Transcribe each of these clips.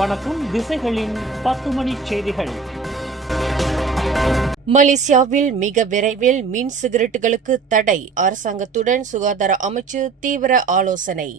வணக்கம். திசைகளின் 10 மணி செய்திகள். மலேசியாவில் மிக விரைவில் மின் சிகரெட்டுகளுக்கு தடை, அரசாங்கத்துடன் சுகாதார அமைச்சு தீவிர ஆலோசனை.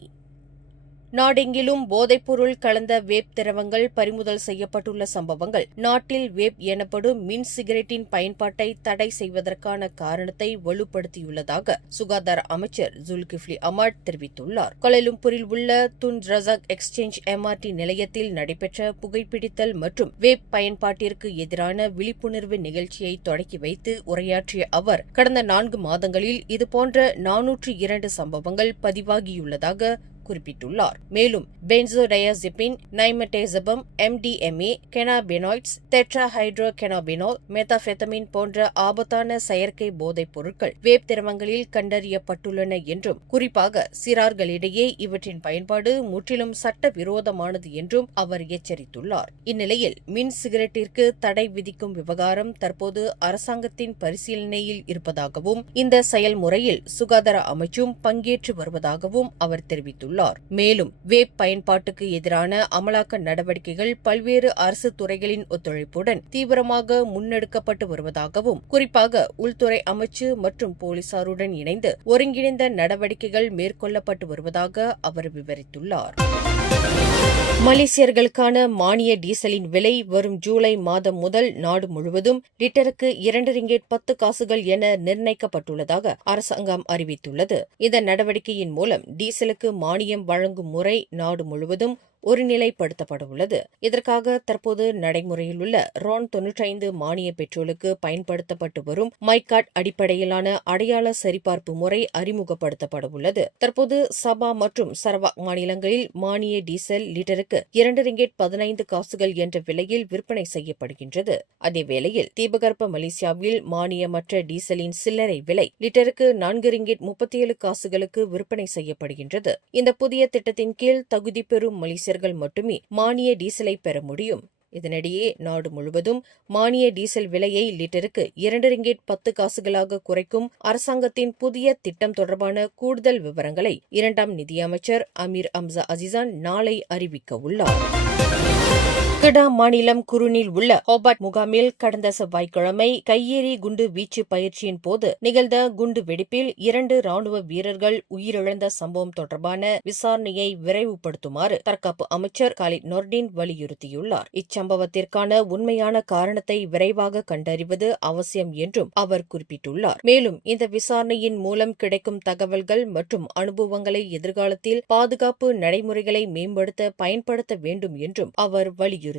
நாடெங்கிலும் போதைப்பொருள் கலந்த வேப் திரவங்கள் பறிமுதல் செய்யப்பட்டுள்ள சம்பவங்கள் நாட்டில் வேப் எனப்படும் மின் சிகரெட்டின் பயன்பாட்டை தடை செய்வதற்கான காரணத்தை வலுப்படுத்தியுள்ளதாக சுகாதார அமைச்சர் ஜுல்கிஃப்லி அஹ்மத் தெரிவித்துள்ளார். கோலாலம்பூரில் உள்ள துன் ரசாக் எக்ஸ்சேஞ்ச் MRT நிலையத்தில் நடைபெற்ற புகைப்பிடித்தல் மற்றும் வேப் பயன்பாட்டிற்கு எதிரான விழிப்புணர்வு நிகழ்ச்சியை தொடக்கி வைத்து உரையாற்றிய அவர், கடந்த 4 மாதங்களில் இதுபோன்ற 402 சம்பவங்கள் பதிவாகியுள்ளதாக குறிப்பிட்டுள்ளார். மேலும் பென்சோடயாசிபின், நைமெட்டேசபம், MDMA, கெனாபினாய்ட்ஸ், டெட்ராஹைட்ரோ கெனாபினால், மெத்தாபெத்தமின் போன்ற ஆபத்தான செயற்கை போதைப் பொருட்கள் வேப் திரவங்களில் கண்டறியப்பட்டுள்ளன என்றும், குறிப்பாக சிறார்களிடையே இவற்றின் பயன்பாடு முற்றிலும் சட்டவிரோதமானது என்றும் அவர் எச்சரித்துள்ளார். இந்நிலையில் மின் சிகரெட்டிற்கு தடை விதிக்கும் விவகாரம் தற்போது அரசாங்கத்தின் பரிசீலனையில் இருப்பதாகவும், இந்த செயல்முறையில் சுகாதார அமைச்சும் பங்கேற்று வருவதாகவும் அவர் தெரிவித்துள்ளார். மேலும் வேப் பயன்பாட்டுக்கு எதிரான அமலாக்க நடவடிக்கைகள் பல்வேறு அரசு துறைகளின் ஒத்துழைப்புடன் தீவிரமாக முன்னெடுக்கப்பட்டு வருவதாகவும், குறிப்பாக உள்துறை அமைச்சு மற்றும் போலீசாருடன் இணைந்து ஒருங்கிணைந்த நடவடிக்கைகள் மேற்கொள்ளப்பட்டு வருவதாக அவர் விவரித்துள்ளார். மலேசியர்களுக்கான மானிய டீசலின் விலை வரும் ஜூலை மாதம் முதல் நாடு முழுவதும் லிட்டருக்கு 2 ரிங்கெட் 10 காசுகள் என நிர்ணயிக்கப்பட்டுள்ளதாக அரசாங்கம் அறிவித்துள்ளது. இந்த நடவடிக்கையின் மூலம் டீசலுக்கு மானியம் வழங்கும் முறை நாடு முழுவதும் ஒருநிலைப்படுத்தப்படவுள்ளது. இதற்காக தற்போது நடைமுறையில் உள்ள RON 95 மானிய பெட்ரோலுக்கு பயன்படுத்தப்பட்டு வரும் மைகாட் அடிப்படையிலான அடையாள சரிபார்ப்பு முறை அறிமுகப்படுத்தப்படவுள்ளது. தற்போது சபா மற்றும் சரவாக் மாநிலங்களில் மானிய டீசல் லிட்டருக்கு 2 ரிங்கெட் 15 காசுகள் என்ற விலையில் விற்பனை செய்யப்படுகின்றது. அதேவேளையில் தீபகற்ப மலேசியாவில் மானியமற்ற டீசலின் சில்லறை விலை லிட்டருக்கு 4 ரிங்கெட் 37 காசுகளுக்கு விற்பனை செய்யப்படுகின்றது. இந்த புதிய திட்டத்தின் கீழ் தகுதி பெறும் மலேசியர்கள் மட்டுமே மானிய டீசலை பெற முடியும். இதனிடையே நாடு முழுவதும் மானிய டீசல் விலையை லிட்டருக்கு 2 ரிங்கெட் 10 காசுகளாக குறைக்கும் அரசாங்கத்தின் புதிய திட்டம் தொடர்பான கூடுதல் விவரங்களை 2ஆம் நிதியமைச்சர் அமீர் அம்சா அசிசான் நாளை அறிவிக்க உள்ளார். கெடா மாநிலம் குருனில் உள்ள ஹோபார்ட் முகாமில் கடந்த செவ்வாய்க்கிழமை கையெறி குண்டு வீச்சு பயிற்சியின் போது நிகழ்ந்த குண்டு வெடிப்பில் 2 ராணுவ வீரர்கள் உயிரிழந்த சம்பவம் தொடர்பான விசாரணையை விரைவுபடுத்துமாறு தற்காப்பு அமைச்சர் காலித் நொர்டின் வலியுறுத்தியுள்ளார். இச்சம்பவத்திற்கான உண்மையான காரணத்தை விரைவாக கண்டறிவது அவசியம் என்றும் அவர் குறிப்பிட்டுள்ளார். மேலும் இந்த விசாரணையின் மூலம் கிடைக்கும் தகவல்கள் மற்றும் அனுபவங்களை எதிர்காலத்தில் பாதுகாப்பு நடைமுறைகளை மேம்படுத்த பயன்படுத்த வேண்டும் என்றும் அவர் வலியுறுத்தியுள்ளார்.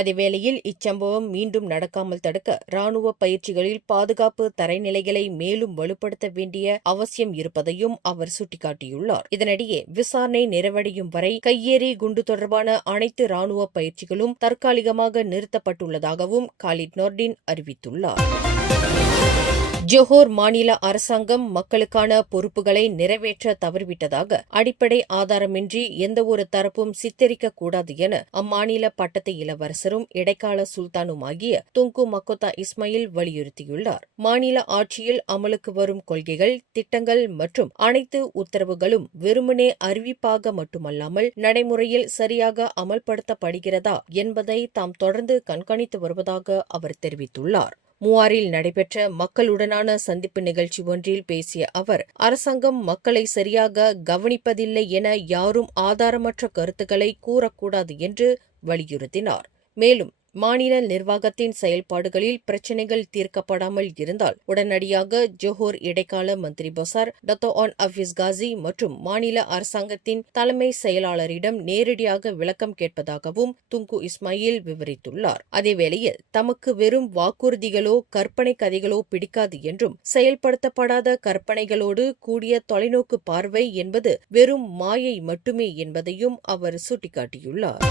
அதேவேளையில் இச்சம்பவம் மீண்டும் நடக்காமல் தடுக்க ராணுவ பயிற்சிகளில் பாதுகாப்பு தரைநிலைகளை மேலும் வலுப்படுத்த வேண்டிய அவசியம் இருப்பதையும் அவர் சுட்டிக்காட்டியுள்ளார். இதனிடையே விசாரணை நிறைவடையும் வரை கையெறி குண்டு தொடர்பான அனைத்து ராணுவ பயிற்சிகளும் தற்காலிகமாக நிறுத்தப்பட்டுள்ளதாகவும் காலித் நொர்டின் அறிவித்துள்ளார். ஜோஹர் மாநில அரசாங்கம் மக்களுக்கான பொறுப்புகளை நிறைவேற்ற தவறிவிட்டதாக அடிப்படை ஆதாரமின்றி எந்தவொரு தரப்பும் சித்தரிக்கக்கூடாது என அம்மாநில பட்டத்து இளவரசரும் இடைக்கால சுல்தானுமாகிய துங்கு மக்கோத்தா இஸ்மாயில் வலியுறுத்தியுள்ளார். மாநில ஆட்சியில் அமலுக்கு வரும் கொள்கைகள், திட்டங்கள் மற்றும் அனைத்து உத்தரவுகளும் வெறுமனே அறிவிப்பாக மட்டுமல்லாமல் நடைமுறையில் சரியாக அமல்படுத்தப்படுகிறதா என்பதை தாம் தொடர்ந்து கண்காணித்து வருவதாக அவர் தெரிவித்துள்ளார். மூவாரில் நடைபெற்ற மக்களுடனான சந்திப்பு நிகழ்ச்சி ஒன்றில் பேசிய அவர், அரசாங்கம் மக்களை சரியாக கவனிப்பதில்லை என யாரும் ஆதாரமற்ற கருத்துக்களை கூறக்கூடாது என்று வலியுறுத்தினார். மேலும் மாநில நிர்வாகத்தின் செயல்பாடுகளில் பிரச்சினைகள் தீர்க்கப்படாமல் இருந்தால் உடனடியாக ஜோஹர் இடைக்கால மந்திரி பசார் டத்தோஆன் அஃபீஸ் காசி மற்றும் மாநில அரசாங்கத்தின் தலைமை செயலாளரிடம் நேரடியாக விளக்கம் கேட்பதாகவும் துங்கு இஸ்மாயில் விவரித்துள்ளார். அதேவேளையில் தமக்கு வெறும் வாக்குறுதிகளோ கற்பனை கதைகளோ பிடிக்காது என்றும், செயல்படுத்தப்படாத கற்பனைகளோடு கூடிய தொலைநோக்கு பார்வை என்பது வெறும் மாயை மட்டுமே என்பதையும் அவர் சுட்டிக்காட்டியுள்ளார்.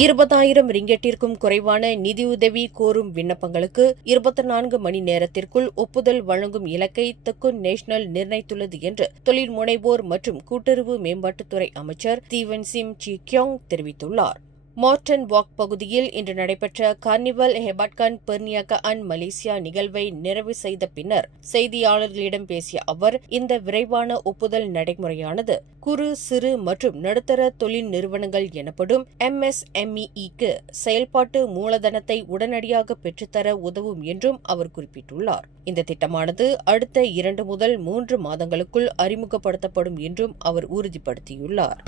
20,000 ரிங்கெட்டிற்கும் குறைவான நிதியுதவி கோரும் விண்ணப்பங்களுக்கு 24 மணி நேரத்திற்குள் ஒப்புதல் வழங்கும் இலக்கை தெக்குன் நேஷனல் நிர்ணயித்துள்ளது என்று தொழில் முனைவோர் மற்றும் கூட்டுறவு மேம்பாட்டுத்துறை அமைச்சர் ஸ்டீவன் சிம் சி கியோங் தெரிவித்துள்ளார். மார்டன் வாக் பகுதியில் இன்று நடைபெற்ற கார்னிவல் ஹெபாட்கான் பெர்னியாகான் மலேசியா நிகழ்வை நிறைவு செய்த பின்னர் செய்தியாளர்களிடம் பேசிய அவர், இந்த விரைவான ஒப்புதல் நடைமுறையானது குறு, சிறு மற்றும் நடுத்தர தொழில் நிறுவனங்கள் எனப்படும் MSME-க்கு செயல்பாட்டு மூலதனத்தை உடனடியாக பெற்றுத்தர உதவும் என்றும் அவர் குறிப்பிட்டுள்ளார். இந்த திட்டமானது அடுத்த 2 முதல் 3 மாதங்களுக்குள் அறிமுகப்படுத்தப்படும் என்றும் அவர் உறுதிப்படுத்தியுள்ளார்.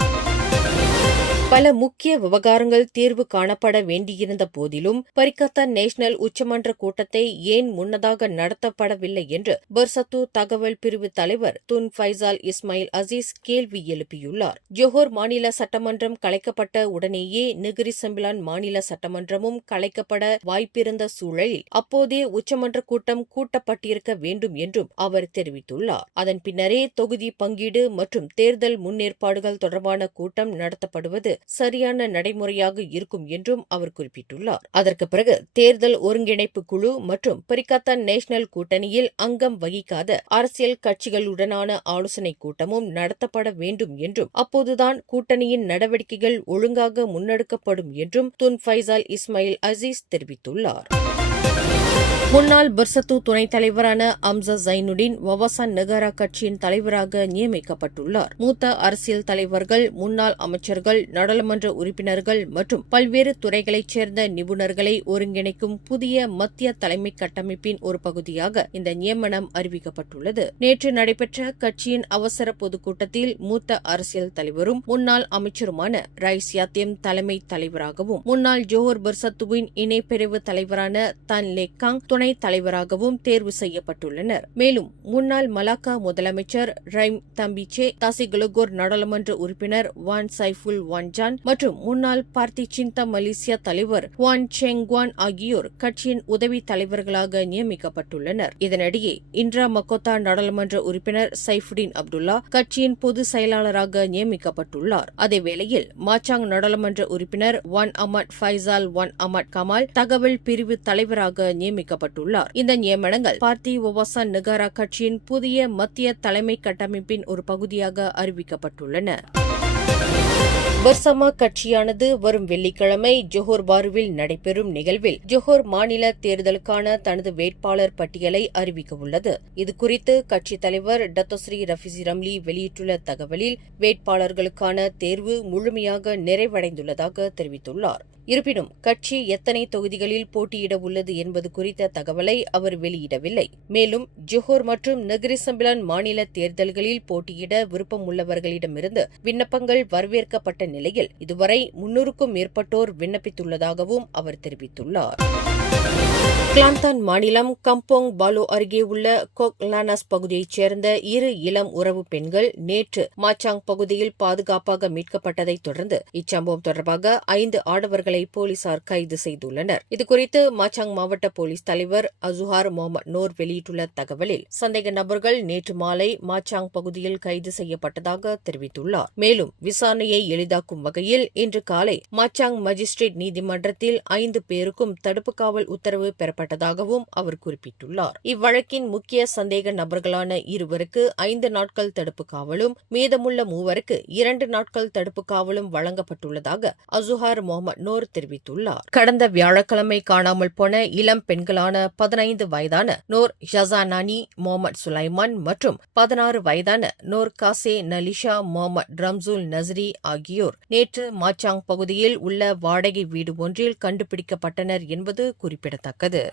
பல முக்கிய விவகாரங்கள் தீர்வு காணப்பட வேண்டியிருந்த போதிலும் பரிகத்தா நேஷனல் உச்சமன்ற கூட்டத்தை ஏன் முன்னதாக நடத்தப்படவில்லை என்று பெர்சத்து தகவல் பிரிவு தலைவர் துன் ஃபைசால் இஸ்மாயில் அசீஸ் கேள்வி எழுப்பியுள்ளார். ஜோஹர் மாநில சட்டமன்றம் கலைக்கப்பட்ட உடனேயே நெகிரி செம்பிலான் மாநில சட்டமன்றமும் கலைக்கப்பட வாய்ப்பிருந்த சூழலில் அப்போதே உச்சமன்ற கூட்டம் கூட்டப்பட்டிருக்க வேண்டும் என்றும் அவர் தெரிவித்துள்ளார். அதன் பின்னரே தொகுதி பங்கீடு மற்றும் தேர்தல் முன்னேற்பாடுகள் தொடர்பான கூட்டம் நடத்தப்படுவது சரியான நடைமுறையாக இருக்கும் என்றும் அவர் குறிப்பிட்டுள்ளார். அதற்கு பிறகு தேர்தல் ஒருங்கிணைப்பு குழு மற்றும் பரிகத்தா நேஷனல் கூட்டணியில் அங்கம் வகிக்காத அரசியல் கட்சிகளுடனான ஆலோசனைக் கூட்டமும் நடத்தப்பட வேண்டும் என்றும் அப்போதுதான் கூட்டணியின் நடவடிக்கைகள் ஒழுங்காக முன்னெடுக்கப்படும் என்றும் துன் ஃபைசால் இஸ்மாயில் அசீஸ் தெரிவித்துள்ளார். முன்னாள் பெர்சத்து துணைத் தலைவரான அம்சா ஜைனுடின் வவாசான் நெகாரா கட்சியின் தலைவராக நியமிக்கப்பட்டுள்ளார். மூத்த அரசியல் தலைவர்கள், முன்னாள் அமைச்சர்கள், நாடாளுமன்ற உறுப்பினர்கள் மற்றும் பல்வேறு துறைகளைச் சேர்ந்த நிபுணர்களை ஒருங்கிணைக்கும் புதிய மத்திய தலைமை கட்டமைப்பின் ஒரு பகுதியாக இந்த நியமனம் அறிவிக்கப்பட்டுள்ளது. நேற்று நடைபெற்ற கட்சியின் அவசர பொதுக்கூட்டத்தில் மூத்த அரசியல் தலைவரும் முன்னாள் அமைச்சருமான ரைஸ் யாத்தியம் தலைமை தலைவராகவும், முன்னாள் ஜோஹர் பெர்சத்துவின் இணைப்பிரிவு தலைவரான தான் லேக்காங் துணைத் தலைவராகவும் தேர்வு செய்யப்பட்டுள்ளனர். மேலும் முன்னாள் மலாக்கா முதலமைச்சர் ரைம் தம்பிச்சே, தாசிகுலகோர் நாடாளுமன்ற உறுப்பினர் வான் சைஃபுல் வான்ஜான் மற்றும் முன்னாள் பார்ட்டி சிந்தா மலேசியா தலைவர் வான் செங்வான் ஆகியோர் கட்சியின் உதவி தலைவர்களாக நியமிக்கப்பட்டுள்ளனர். இதனிடையே இன்ட்ரா மக்கோத்தா நாடாளுமன்ற உறுப்பினர் சைஃபுடின் அப்துல்லா கட்சியின் பொதுச் செயலாளராக நியமிக்கப்பட்டுள்ளார். அதேவேளையில் மாச்சாங் நாடாளுமன்ற உறுப்பினர் வான் அமட் ஃபைசால் வான் அமட் கமால் தகவல் பிரிவு தலைவராக நியமிக்கப்பட்டுள்ளார். இந்த நியமனங்கள் பார்த்தி வவாசான் நெகாரா கட்சியின் புதிய மத்திய தலைமை கட்டமைப்பின் ஒரு பகுதியாக அறிவிக்கப்பட்டுள்ளன. பெர்சமா கட்சியானது வரும் வெள்ளிக்கிழமை ஜோஹர் பாருவில் நடைபெறும் நிகழ்வில் ஜோஹர் மாநில தேர்தலுக்கான தனது வேட்பாளர் பட்டியலை அறிவிக்கவுள்ளது. இதுகுறித்து கட்சித் தலைவர் டத்தோஸ்ரீ ரஃபிசி ரம்லி வெளியிட்டுள்ள தகவலில் வேட்பாளர்களுக்கான தேர்வு முழுமையாக நிறைவடைந்துள்ளதாக தெரிவித்துள்ளார். இருப்பினும் கட்சி எத்தனை தொகுதிகளில் போட்டியிட உள்ளது என்பது குறித்த தகவலை அவர் வெளியிடவில்லை. மேலும் ஜோஹர் மற்றும் நெகிரி செம்பிலான் மாநில தேர்தல்களில் போட்டியிட விருப்பம் உள்ளவர்களிடமிருந்து விண்ணப்பங்கள் வரவேற்கப்பட்ட நிலையில் இதுவரை 300க்கும் மேற்பட்டோர் விண்ணப்பித்துள்ளதாகவும் அவர் தெரிவித்துள்ளார். கிளாந்தான் மாநிலம் கம்போங் பாலோ அருகே உள்ள கோக் லானாஸ் பகுதியைச் சேர்ந்த 2 இளம் உறவு பெண்கள் நேற்று மாச்சாங் பகுதியில் பாதுகாப்பாக மீட்கப்பட்டதைத் தொடர்ந்து இச்சம்பவம் தொடர்பாக 5 ஆடவர்களை போலீசார் கைது செய்துள்ளனர். இதுகுறித்து மாச்சாங் மாவட்ட போலீஸ் தலைவர் அசுஹார் முகமது நூர் வெளியிட்டுள்ள தகவலில் சந்தேக நபர்கள் நேற்று மாலை மாச்சாங் பகுதியில் கைது செய்யப்பட்டதாக தெரிவித்துள்ளார். மேலும் விசாரணையை எளிதாக்கும் வகையில் இன்று காலை மாச்சாங் மஜிஸ்ட்ரேட் நீதிமன்றத்தில் 5 பேருக்கும் தடுப்பு காவல் உத்தரவு பெறப்பட்டதாகவும் அவர் குறிப்பிட்டுள்ளார். இவ்வழக்கின் முக்கிய சந்தேக நபர்களான 2 5 நாட்கள் தடுப்பு காவலும் மீதமுள்ள 3 2 நாட்கள் தடுப்பு காவலும் வழங்கப்பட்டுள்ளதாக அசுஹார் முகமது நூர் தெரிவித்துள்ளார். கடந்த வியாழக்கிழமை காணாமல் போன இளம் பெண்களான 15 வயதான நூர் ஷசானானி முகமது சுலைமான் மற்றும் 16 வயதான நூர் காசே நலிஷா முகமது ரம்சூல் நஸ்ரி ஆகியோர் நேற்று மாச்சாங் பகுதியில் உள்ள வாடகை வீடு ஒன்றில் கண்டுபிடிக்கப்பட்டனர் என்பது குறிப்பிடத்தக்கது.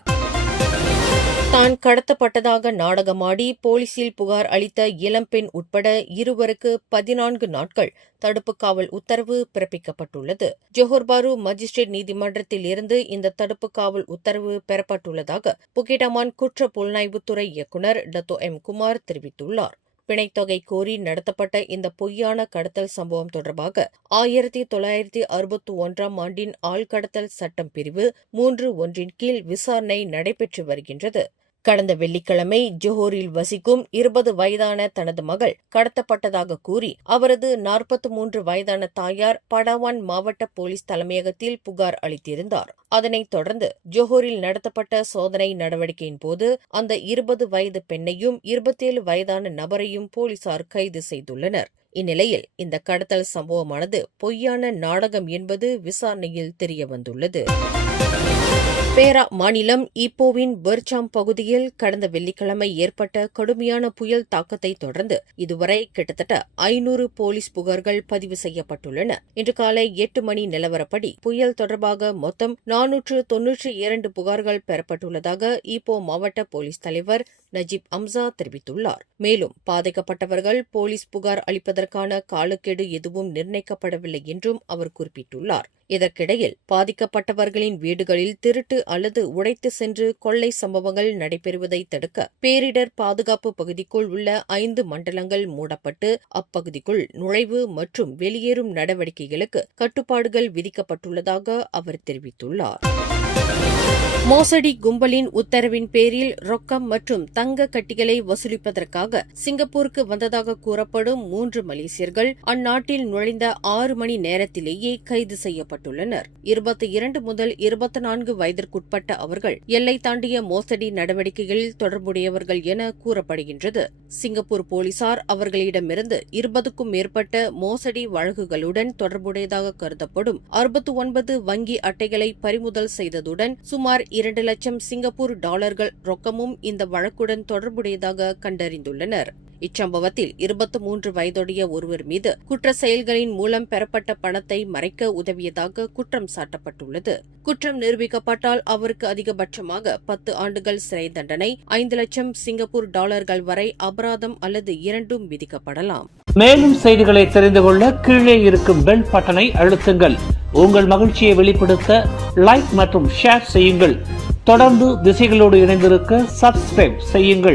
தான் கடத்தப்பட்டதாக நாடகமாடி போலீசில் புகார் அளித்த இளம்பெண் உட்பட 2 14 நாட்கள் தடுப்பு காவல் உத்தரவு பிறப்பிக்கப்பட்டுள்ளது. ஜோஹர் பாரு மஜிஸ்ட்ரேட் நீதிமன்றத்தில் இருந்து இந்த தடுப்பு காவல் உத்தரவு பெறப்பட்டுள்ளதாக புகிடமான் குற்ற புலனாய்வுத்துறை இயக்குநர் டத்தோ எம் குமார் தெரிவித்துள்ளார். பிணைத்தொகை கோரி நடத்தப்பட்ட இந்த பொய்யான கடத்தல் சம்பவம் தொடர்பாக 1961ஆம் ஆண்டின் ஆள்கடத்தல் சட்டம் பிரிவு 3(1) கீழ் விசாரணை நடைபெற்று வருகின்றது. கடந்த வெள்ளிக்கிழமை ஜோஹரில் வசிக்கும் 20 வயதான தனது மகள் கடத்தப்பட்டதாக கூறி அவரது 43 வயதான தாயார் படாவான் மாவட்ட போலீஸ் தலைமையகத்தில் புகார் அளித்திருந்தார். அதனைத் தொடர்ந்து ஜோஹரில் நடத்தப்பட்ட சோதனை நடவடிக்கையின் போது அந்த 20 வயது பெண்ணையும் 27 வயதான நபரையும் போலீசார் கைது செய்துள்ளனர். இந்நிலையில் இந்த கடத்தல் சம்பவமானது பொய்யான நாடகம் என்பது விசாரணையில் தெரியவந்துள்ளது. பேரா மாநிலம் ஈப்போவின் பெர்சாம் பகுதியில் கடந்த வெள்ளிக்கிழமை ஏற்பட்ட கடுமையான புயல் தாக்கத்தை தொடர்ந்து இதுவரை கிட்டத்தட்ட 500 போலீஸ் புகார்கள் பதிவு செய்யப்பட்டுள்ளன. இன்று காலை 8 மணி நிலவரப்படி புயல் தொடர்பாக மொத்தம் 492 புகார்கள் பெறப்பட்டுள்ளதாக ஈப்போ மாவட்ட போலீஸ் தலைவர் நஜீப் அம்சா தெரிவித்துள்ளார். மேலும் பாதிக்கப்பட்டவர்கள் போலீஸ் புகார் அளிப்பதற்கான காலக்கெடு எதுவும் நிர்ணயிக்கப்படவில்லை என்றும் அவர் குறிப்பிட்டுள்ளார். இதற்கிடையில் பாதிக்கப்பட்டவர்களின் வீடுகளில் திருட்டு அல்லது உடைத்து சென்று கொள்ளை சம்பவங்கள் நடைபெறுவதை தடுக்க பேரிடர் பாதுகாப்பு பகுதிக்குள் உள்ள 5 மண்டலங்கள் மூடப்பட்டு அப்பகுதிக்குள் நுழைவு மற்றும் வெளியேறும் நடவடிக்கைகளுக்கு கட்டுப்பாடுகள் விதிக்கப்பட்டுள்ளதாக அவர் தெரிவித்துள்ளார். மோசடி கும்பலின் உத்தரவின் பேரில் ரொக்கம் மற்றும் தங்க கட்டிகளை வசூலிப்பதற்காக சிங்கப்பூருக்கு வந்ததாக கூறப்படும் 3 மலேசியர்கள் அந்நாட்டில் நுழைந்த 6 மணி நேரத்திலேயே கைது செய்யப்பட்டுள்ளனர். 22 முதல் 24 வயதிற்குட்பட்ட அவர்கள் எல்லை தாண்டிய மோசடி நடவடிக்கைகளில் தொடர்புடையவர்கள் என கூறப்படுகின்றது. சிங்கப்பூர் போலீசார் அவர்களிடமிருந்து 20க்கும் மேற்பட்ட மோசடி வழக்குகளுடன் தொடர்புடையதாக கருதப்படும் 69 வங்கி அட்டைகளை பறிமுதல் செய்ததுடன் சுமார் 2 லட்சம் சிங்கப்பூர் டாலர்கள் ரொக்கமும் இந்த வழக்குடன் தொடர்புடையதாக கண்டறிந்துள்ளனர். இச்சம்பவத்தில் 23 வயதுடைய ஒருவர் மீது குற்ற செயல்களின் மூலம் பெறப்பட்ட பணத்தை மறைக்க உதவியதாக குற்றம் சாட்டப்பட்டுள்ளது. குற்றம் நிரூபிக்கப்பட்டால் அவருக்கு அதிகபட்சமாக 10 ஆண்டுகள் சிறை தண்டனை, 5 லட்சம் சிங்கப்பூர் டாலர்கள் வரை அபராதம் அல்லது இரண்டும் விதிக்கப்படலாம். மேலும் செய்திகளை தெரிந்து கொள்ள கீழே இருக்கும் பெல் பட்டனை அழுத்துங்கள். உங்கள் மகிழ்ச்சியை வெளிப்படுத்த லைக் மற்றும் ஷேர் செய்யுங்கள். தொடர்ந்து திசைகளோடு இணைந்திருக்க சப்ஸ்கிரைப் செய்யுங்கள்.